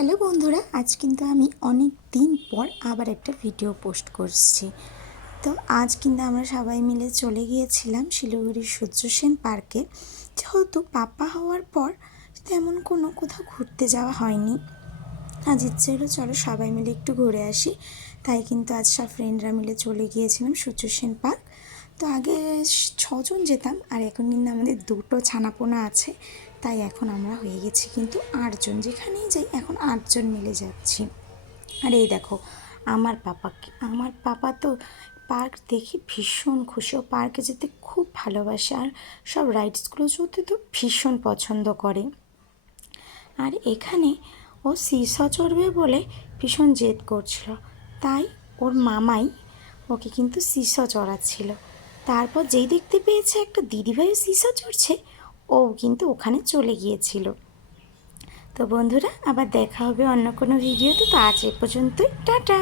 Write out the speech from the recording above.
Hello বন্ধুরা, আজ কিন্তু আমি অনেক দিন পর আবার একটা ভিডিও পোস্ট করছি। তো আজ কিন্তু আমরা সবাই মিলে চলে গিয়েছিলাম শিলিগুড়ির সূর্য সেন পার্কে। যেহেতু পাপা হওয়ার পর তেমন কোথাও ঘুরতে যাওয়া হয়নি, আজ ইচ্ছে হলো চলো সবাই মিলে একটু ঘুরে আসি। তাই কিন্তু আজ সব ফ্রেন্ডরা মিলে চলে গিয়েছিলাম সূর্য সেন পার্ক। তো আগে 6জন যেতাম, আর এখন কিন্তু আমাদের 2টো ছানাপোনা আছে, তাই এখন আমরা হয়ে গেছি কিন্তু 8জন। যেখানেই যাই এখন 8জন মিলে যাচ্ছি। আর এই দেখো আমার পাপা তো পার্ক দেখে ভীষণ খুশি। ও পার্কে যেতে খুব ভালোবাসে, আর সব রাইডসগুলো চড়তে তো ভীষণ পছন্দ করে। আর এখানে ও সিস চড়বে বলে ভীষণ জেদ করছিল, তাই ওর মামাই ওকে কিন্তু সিস চড়াচ্ছিল। তারপর যেই দেখতে পেয়েছে একটা দিদিভাই সিস চড়ছে, ও কিন্তু ওখানে চলে গিয়েছিল। তো বন্ধুরা, আবার দেখা হবে অন্য কোনো ভিডিওতে। তো আজ এ পর্যন্তই, টাটা।